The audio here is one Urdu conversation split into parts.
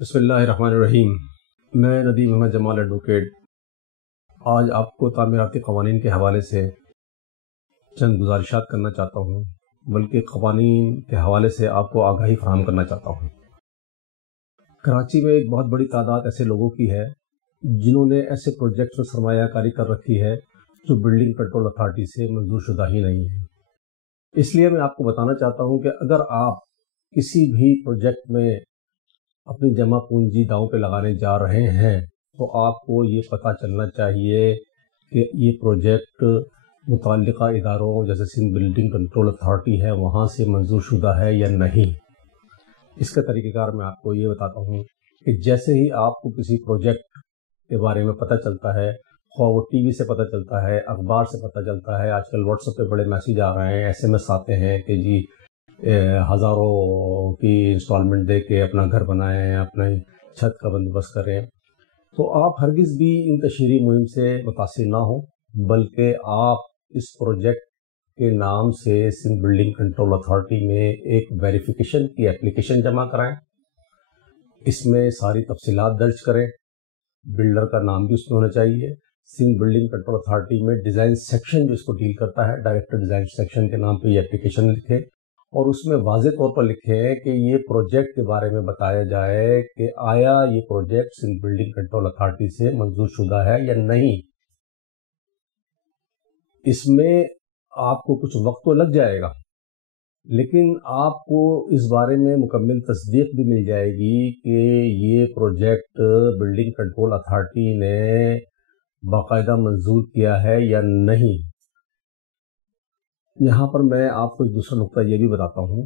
بسم اللہ الرحمن الرحیم۔ میں ندیم احمد جمال ایڈوکیٹ آج آپ کو تعمیراتی قوانین کے حوالے سے چند گزارشات کرنا چاہتا ہوں، بلکہ قوانین کے حوالے سے آپ کو آگاہی فراہم کرنا چاہتا ہوں۔ کراچی میں ایک بہت بڑی تعداد ایسے لوگوں کی ہے جنہوں نے ایسے پروجیکٹس میں سرمایہ کاری کر رکھی ہے جو بلڈنگ کنٹرول اتھارٹی سے منظور شدہ ہی نہیں ہے۔ اس لیے میں آپ کو بتانا چاہتا ہوں کہ اگر آپ کسی بھی پروجیکٹ میں اپنی جمع پونجی داؤں پہ لگانے جا رہے ہیں تو آپ کو یہ پتہ چلنا چاہیے کہ یہ پروجیکٹ متعلقہ اداروں جیسے سندھ بلڈنگ کنٹرول اتھارٹی ہے وہاں سے منظور شدہ ہے یا نہیں۔ اس کا طریقہ کار میں آپ کو یہ بتاتا ہوں کہ جیسے ہی آپ کو کسی پروجیکٹ کے بارے میں پتہ چلتا ہے، خواہ وہ ٹی وی سے پتہ چلتا ہے، اخبار سے پتہ چلتا ہے، آج کل واٹس ایپ پہ بڑے میسیج آ رہے ہیں، ایس ایم ایس آتے ہیں کہ جی ہزاروں کی انسٹالمنٹ دے کے اپنا گھر بنائیں، اپنے چھت کا بندوبست کریں، تو آپ ہرگز بھی ان تشہیری مہم سے متاثر نہ ہوں، بلکہ آپ اس پروجیکٹ کے نام سے سندھ بلڈنگ کنٹرول اتھارٹی میں ایک ویریفیکیشن کی اپلیکیشن جمع کرائیں۔ اس میں ساری تفصیلات درج کریں، بلڈر کا نام بھی اس میں ہونا چاہیے۔ سندھ بلڈنگ کنٹرول اتھارٹی میں ڈیزائن سیکشن جو اس کو ڈیل کرتا ہے، ڈائریکٹر ڈیزائن سیکشن کے نام پہ یہ اپلیکیشن لکھیں اور اس میں واضح طور پر لکھیں کہ یہ پروجیکٹ کے بارے میں بتایا جائے کہ آیا یہ project Sindh building control authority سے منظور شدہ ہے یا نہیں۔ اس میں آپ کو کچھ وقت تو لگ جائے گا، لیکن آپ کو اس بارے میں مکمل تصدیق بھی مل جائے گی کہ یہ پروجیکٹ بلڈنگ کنٹرول اتھارٹی نے باقاعدہ منظور کیا ہے یا نہیں۔ یہاں پر میں آپ کو ایک دوسرا نقطہ یہ بھی بتاتا ہوں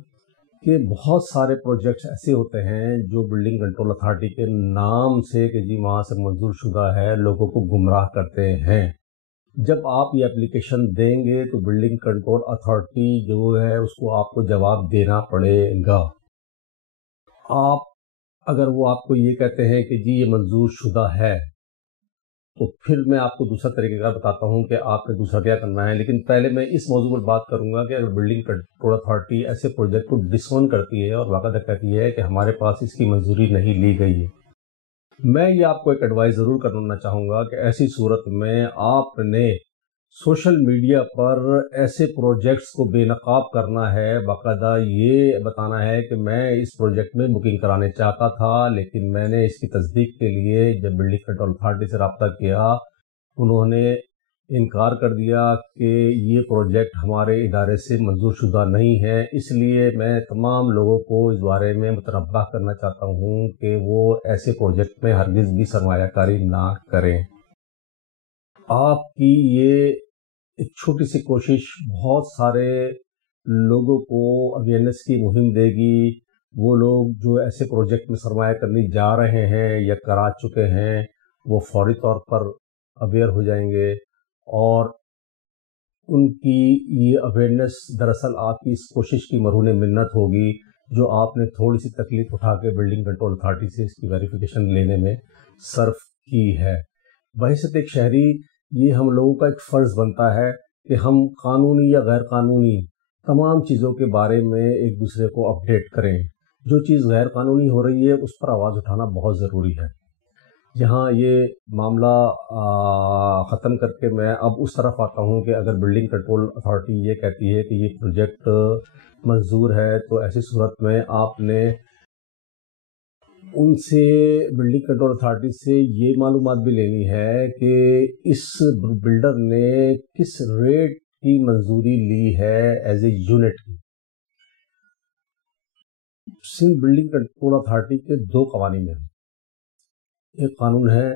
کہ بہت سارے پروجیکٹس ایسے ہوتے ہیں جو بلڈنگ کنٹرول اتھارٹی کے نام سے کہ جی وہاں سے منظور شدہ ہے لوگوں کو گمراہ کرتے ہیں۔ جب آپ یہ اپلیکیشن دیں گے تو بلڈنگ کنٹرول اتھارٹی جو ہے اس کو آپ کو جواب دینا پڑے گا۔ آپ اگر وہ آپ کو یہ کہتے ہیں کہ جی یہ منظور شدہ ہے تو پھر میں آپ کو دوسرا طریقہ کار بتاتا ہوں کہ آپ نے دوسرا کیا کرنا ہے، لیکن پہلے میں اس موضوع پر بات کروں گا کہ اگر بلڈنگ کنٹرول اتھارٹی ایسے پروجیکٹ کو ڈسون کرتی ہے اور باقاعدہ کہتی ہے کہ ہمارے پاس اس کی منظوری نہیں لی گئی ہے، میں یہ آپ کو ایک ایڈوائز ضرور کرنا چاہوں گا کہ ایسی صورت میں آپ نے سوشل میڈیا پر ایسے پروجیکٹس کو بے نقاب کرنا ہے، باقاعدہ یہ بتانا ہے کہ میں اس پروجیکٹ میں بکنگ کرانے چاہتا تھا لیکن میں نے اس کی تصدیق کے لیے جب بلڈنگ کنٹرول اتھارٹی سے رابطہ کیا انہوں نے انکار کر دیا کہ یہ پروجیکٹ ہمارے ادارے سے منظور شدہ نہیں ہے۔ اس لیے میں تمام لوگوں کو اس بارے میں متنبہ کرنا چاہتا ہوں کہ وہ ایسے پروجیکٹ میں ہرگز بھی سرمایہ کاری نہ کریں۔ آپ کی یہ ایک چھوٹی سی کوشش بہت سارے لوگوں کو اویئرنیس کی مہم دے گی۔ وہ لوگ جو ایسے پروجیکٹ میں سرمایہ کرنے جا رہے ہیں یا کرا چکے ہیں وہ فوری طور پر اویئر ہو جائیں گے، اور ان کی یہ اویئرنیس دراصل آپ کی اس کوشش کی مرہون منت ہوگی جو آپ نے تھوڑی سی تکلیف اٹھا کے بلڈنگ کنٹرول اتھارٹی سے اس کی ویریفیکیشن لینے میں صرف کی ہے۔ بحیثیت ایک شہری یہ ہم لوگوں کا ایک فرض بنتا ہے کہ ہم قانونی یا غیر قانونی تمام چیزوں کے بارے میں ایک دوسرے کو اپڈیٹ کریں۔ جو چیز غیر قانونی ہو رہی ہے اس پر آواز اٹھانا بہت ضروری ہے۔ یہاں یہ معاملہ ختم کر کے میں اب اس طرف آتا ہوں کہ اگر بلڈنگ کنٹرول اتھارٹی یہ کہتی ہے کہ یہ پروجیکٹ منظور ہے تو ایسی صورت میں آپ نے ان سے بلڈنگ کنٹرول اتھارٹی سے یہ معلومات بھی لینی ہے کہ اس بلڈر نے کس ریٹ کی منظوری لی ہے ایز اے یونٹ کی۔ سندھ بلڈنگ کنٹرول اتھارٹی کے دو قوانین ہیں۔ ایک قانون ہے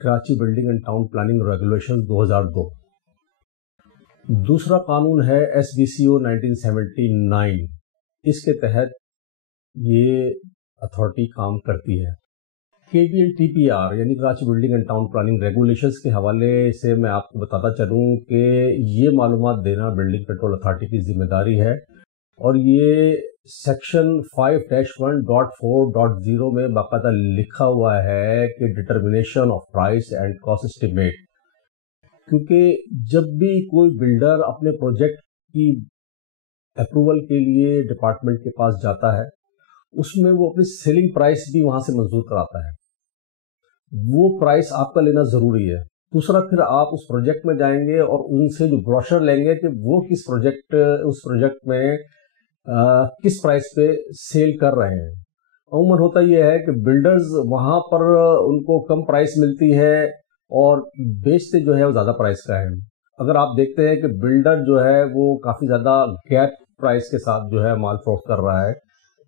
Karachi building and town planning regulation 2002، دوسرا قانون ہے SBCO 1979۔ اس کے تحت یہ اتھارٹی کام کرتی ہے۔ KBL-TPR یعنی Karachi building and town planning regulations کے حوالے سے میں آپ کو بتاتا چلوں کہ یہ معلومات دینا بلڈنگ کنٹرول اتھارٹی کی ذمہ داری ہے، اور یہ سیکشن 5-1.4.0 میں باقاعدہ لکھا ہوا ہے کہ determination of price and cost estimate, کیونکہ جب بھی کوئی بلڈر اپنے پروجیکٹ کی اپروول کے لیے ڈپارٹمنٹ کے پاس جاتا ہے اس میں وہ اپنی سیلنگ پرائس بھی وہاں سے منظور کراتا ہے، وہ پرائس آپ کا لینا ضروری ہے۔ دوسرا پھر آپ اس پروجیکٹ میں جائیں گے اور ان سے جو بروشر لیں گے کہ وہ اس پروجیکٹ میں کس پرائس پہ سیل کر رہے ہیں۔ عموماً ہوتا یہ ہے کہ بلڈرز وہاں پر ان کو کم پرائس ملتی ہے اور بیچتے جو ہے وہ زیادہ پرائس کا ہے۔ اگر آپ دیکھتے ہیں کہ بلڈر جو ہے وہ کافی زیادہ گیپ پرائس کے ساتھ جو ہے مال فروخت کر رہا ہے،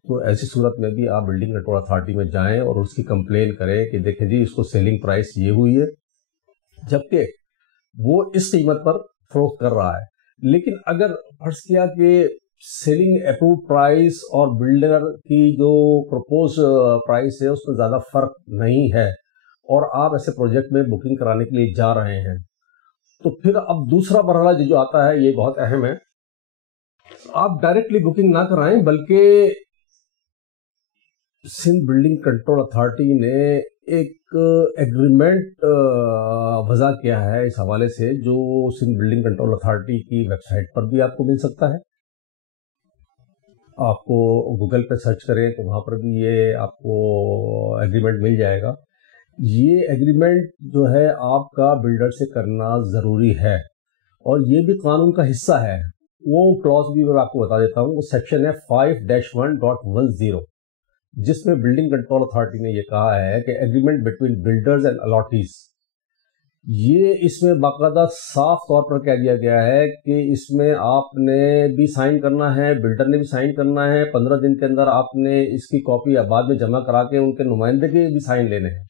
تو ایسی صورت میں بھی آپ بلڈنگ کنٹرول اتھارٹی میں جائیں اور اس کی کمپلین کریں کہ دیکھیں جی اس کو سیلنگ پرائس یہ ہوئی ہے، جبکہ وہ اس قیمت پر فروخت کر رہا ہے۔ لیکن اگر فرض کیا کہ سیلنگ اپروو پرائس اور بلڈر کی جو پروپوز پرائس ہے اس میں زیادہ فرق نہیں ہے اور آپ ایسے پروجیکٹ میں بکنگ کرانے کے لیے جا رہے ہیں، تو پھر اب دوسرا مرحلہ جو آتا ہے یہ بہت اہم ہے۔ آپ ڈائریکٹلی بکنگ نہ کرائیں، بلکہ سندھ بلڈنگ کنٹرول اتھارٹی نے ایک ایگریمنٹ وضع کیا ہے اس حوالے سے، جو سندھ بلڈنگ کنٹرول اتھارٹی کی ویب سائٹ پر بھی آپ کو مل سکتا ہے۔ آپ کو گوگل پہ سرچ کریں تو وہاں پر بھی یہ آپ کو ایگریمنٹ مل جائے گا۔ یہ ایگریمنٹ جو ہے آپ کا بلڈر سے کرنا ضروری ہے اور یہ بھی قانون کا حصہ ہے۔ وہ کلاس بھی میں آپ کو بتا دیتا ہوں، وہ سیکشن ہے 5-1.10، جس میں بلڈنگ کنٹرول اتھارٹی نے یہ کہا ہے کہ agreement between builders and allottees, یہ اس میں باقاعدہ صاف طور پر کہہ دیا گیا ہے کہ اس میں آپ نے بھی سائن کرنا ہے، بلڈر نے بھی سائن کرنا ہے، 15 دن کے اندر آپ نے اس کی کاپی بعد میں جمع کرا کے ان کے نمائندے کے بھی سائن لینے ہیں۔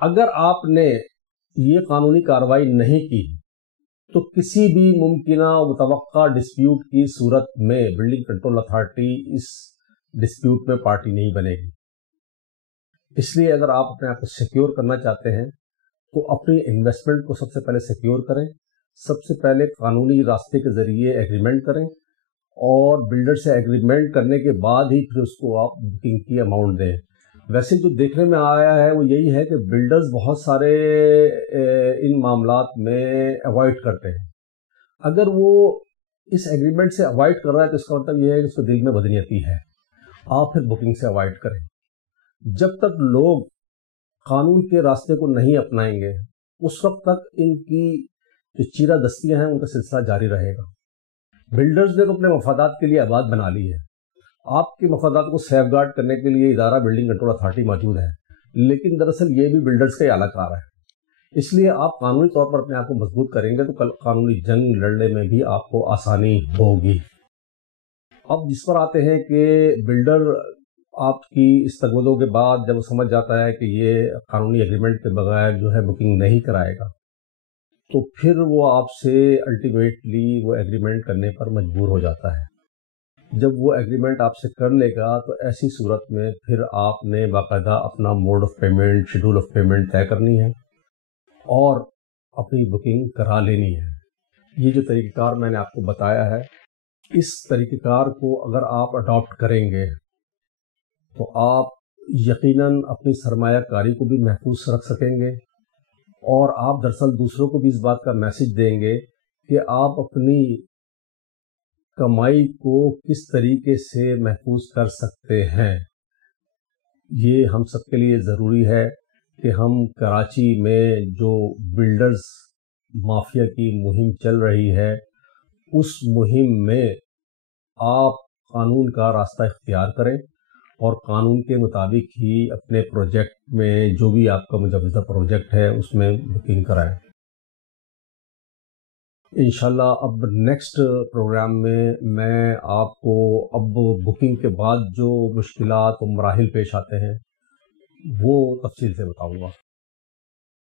اگر آپ نے یہ قانونی کارروائی نہیں کی تو کسی بھی ممکنہ متوقع ڈسپیوٹ کی صورت میں بلڈنگ کنٹرول اتھارٹی اس ڈسپیوٹ میں پارٹی نہیں بنے گی۔ اس لیے اگر آپ اپنے آپ کو سیکیور کرنا چاہتے ہیں تو اپنی انویسٹمنٹ کو سب سے پہلے سیکیور کریں، سب سے پہلے قانونی راستے کے ذریعے ایگریمنٹ کریں اور بلڈر سے ایگریمنٹ کرنے کے بعد ہی پھر اس کو آپ بکنگ کی اماؤنٹ دیں۔ ویسے جو دیکھنے میں آیا ہے وہ یہی ہے کہ بلڈرز بہت سارے ان معاملات میں اوائڈ کرتے ہیں۔ اگر وہ اس ایگریمنٹ سے اوائڈ کر رہا ہے تو اس کا مطلب یہ ہے کہ اس کے دل میں بدنیتی ہے، آپ پھر بکنگ سے اوائڈ کریں۔ جب تک لوگ قانون کے راستے کو نہیں اپنائیں گے اس وقت تک ان کی جو چیرہ دستیاں ہیں ان کا سلسلہ جاری رہے گا۔ بلڈرز نے تو اپنے مفادات کے لیے آباد بنا لی ہے، آپ کے مفادات کو سیف گارڈ کرنے کے لیے ادارہ بلڈنگ کنٹرول اتھارٹی موجود ہے، لیکن دراصل یہ بھی بلڈرز کے اعلی کار ہے۔ اس لیے آپ قانونی طور پر اپنے آپ کو مضبوط کریں گے تو کل قانونی جنگ لڑنے میں بھی آپ کو آسانی ہوگی۔ اب جس پر آتے ہیں کہ بلڈر آپ کی اس تگودوں کے بعد جب وہ سمجھ جاتا ہے کہ یہ قانونی ایگریمنٹ کے بغیر جو ہے بکنگ نہیں کرائے گا تو پھر وہ آپ سے الٹیمیٹلی وہ ایگریمنٹ کرنے پر مجبور ہو جاتا ہے۔ جب وہ ایگریمنٹ آپ سے کر لے گا تو ایسی صورت میں پھر آپ نے باقاعدہ اپنا mode of payment, schedule of payment طے کرنی ہے اور اپنی بکنگ کرا لینی ہے۔ یہ جو طریقہ کار میں نے آپ کو بتایا ہے، اس طریقہ کار کو اگر آپ اڈاپٹ کریں گے تو آپ یقیناً اپنی سرمایہ کاری کو بھی محفوظ رکھ سکیں گے اور آپ دراصل دوسروں کو بھی اس بات کا میسج دیں گے کہ آپ اپنی کمائی کو کس طریقے سے محفوظ کر سکتے ہیں۔ یہ ہم سب کے لیے ضروری ہے کہ ہم کراچی میں جو بلڈرز مافیا کی مہم چل رہی ہے اس مہم میں آپ قانون کا راستہ اختیار کریں اور قانون کے مطابق ہی اپنے پروجیکٹ میں جو بھی آپ کا مجوزہ پروجیکٹ ہے اس میں بکنگ کرائیں۔ انشاءاللہ اب نیکسٹ پروگرام میں آپ کو اب بکنگ کے بعد جو مشکلات و مراحل پیش آتے ہیں وہ تفصیل سے بتاؤں گا۔